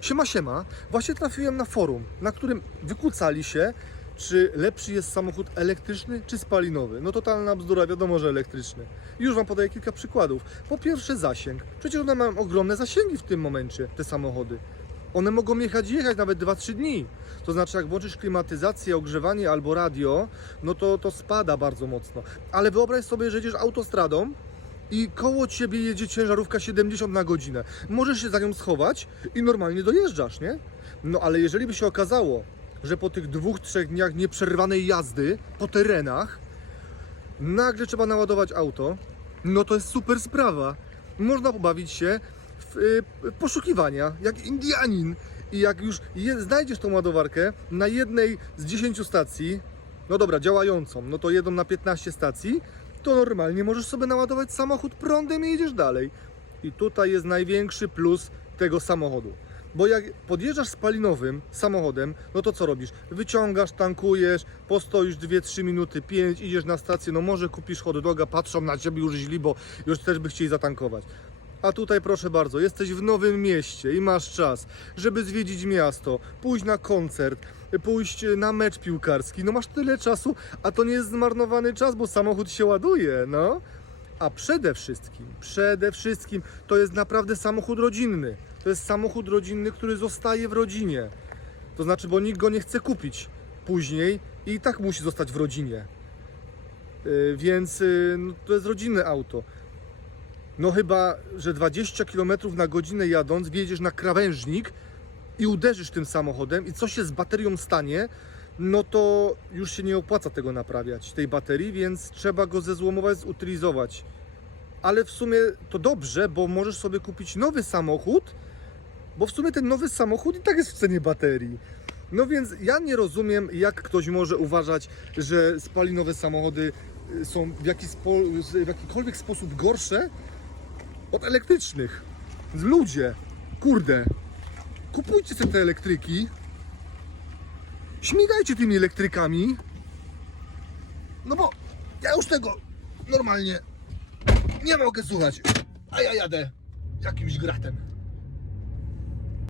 Siema, siema. Właśnie trafiłem na forum, na którym wykłócali się, czy lepszy jest samochód elektryczny czy spalinowy. No totalna bzdura, wiadomo, że elektryczny. Już Wam podaję kilka przykładów. Po pierwsze zasięg. Przecież one mają ogromne zasięgi w tym momencie, te samochody. One mogą jechać jechać nawet 2-3 dni. To znaczy, jak włączysz klimatyzację, ogrzewanie albo radio, no to to spada bardzo mocno. Ale wyobraź sobie, że jedziesz autostradą i koło ciebie jedzie ciężarówka 70 na godzinę. Możesz się za nią schować i normalnie dojeżdżasz, nie? No ale jeżeli by się okazało, że po tych dwóch, trzech dniach nieprzerwanej jazdy po terenach nagle trzeba naładować auto, no to jest super sprawa. Można pobawić się w y, poszukiwania, jak Indianin. I jak już je, znajdziesz tą ładowarkę na jednej z 10 stacji, no dobra, działającą, no to jedną na 15 stacji, to normalnie możesz sobie naładować samochód prądem i jedziesz dalej. I tutaj jest największy plus tego samochodu. Bo jak podjeżdżasz spalinowym samochodem, no to co robisz? Wyciągasz, tankujesz, postoisz 2-3 minuty, 5, idziesz na stację, no może kupisz hot doga, patrzą na ciebie już źli, bo już też by chcieli zatankować. A tutaj proszę bardzo, jesteś w nowym mieście i masz czas, żeby zwiedzić miasto, pójść na koncert, pójść na mecz piłkarski. No masz tyle czasu, a to nie jest zmarnowany czas, bo samochód się ładuje, no. A przede wszystkim, przede wszystkim to jest naprawdę samochód rodzinny. To jest samochód rodzinny, który zostaje w rodzinie. To znaczy, bo nikt go nie chce kupić później i tak musi zostać w rodzinie. Yy, więc yy, no, to jest rodzinne auto. No chyba, że 20 km na godzinę jadąc wjedziesz na krawężnik i uderzysz tym samochodem i co się z baterią stanie, no to już się nie opłaca tego naprawiać, tej baterii, więc trzeba go zezłomować, zutylizować. Ale w sumie to dobrze, bo możesz sobie kupić nowy samochód, bo w sumie ten nowy samochód i tak jest w cenie baterii. No więc ja nie rozumiem, jak ktoś może uważać, że spalinowe samochody y, są w, jakiś w jakikolwiek sposób gorsze od elektrycznych. Ludzie, kurde, kupujcie sobie te elektryki, śmigajcie tymi elektrykami, no bo ja już tego normalnie nie mogę słuchać, a ja jadę jakimś gratem.